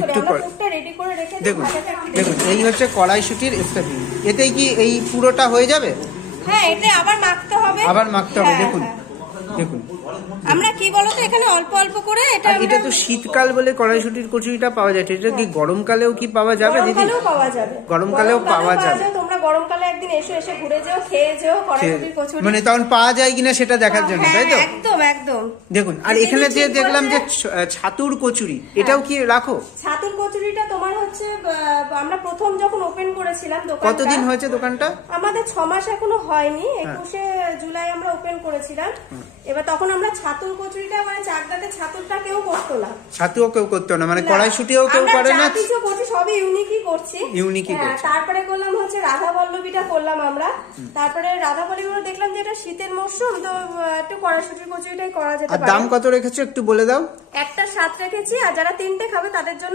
একটু পরে দেখুন দেখুন এই হচ্ছে কড়াইশুটির স্টাফিং। এতেই কি এই পুরোটা হয়ে যাবে? হ্যাঁ, এটা আবার মাখতে হবে। দেখুন দেখুন আমরা কি বলতো এখানে অল্প অল্প করে এটা তো শীতকাল বলে কড়াইশুটির কচুরিটা পাওয়া যায়, এটা কি গরমকালেও কি পাওয়া যাবে দিদি? গরমকালেও পাওয়া যাবে। তোমরা গরমকালে একদিন এসে ঘুরে যেও, খেয়ে যেও কড়াইশুটির কচুরি। মানে তখন পাওয়া যায় কিনা সেটা দেখার জন্য, তাই তো? একদম একদম। দেখুন আর এখানে যে দেখলাম যে ছাতুর কচুরি, এটাও কি রাখো? ছাতুর কচুরিটা তোমার হচ্ছে আমরা প্রথম যখন ওপেন করেছিলাম দোকানটা। কতদিন হয়েছে দোকানটা? আমাদের 6 মাস এখনো হয়নি, 21শে জুলাই আমরা ওপেন করেছিলাম। এবার তখন আমরা ছাতুর কচুরিটা মানে চাকদাতে ছাতুরটা কেউ করতো না, ছাতুও কেউ করতো না, মানে কড়াইশুটিও কেউ করে না, আমরা কিছু করছি সবই ইউনিকই করছি। তারপরে করলাম হচ্ছে রাধা বল্লভীটা করলাম আমরা। তারপরে রাধা বল্লভী দেখলাম যে এটা শীতের মরশুম, তো একটু কড়াইশুটির কচুরিটাই করা যেতে পারে। আর দাম কত রেখেছো একটু বলে দাও? একটা 7 রেখেছি, আর যারা 3টে খাবে তাদের জন্য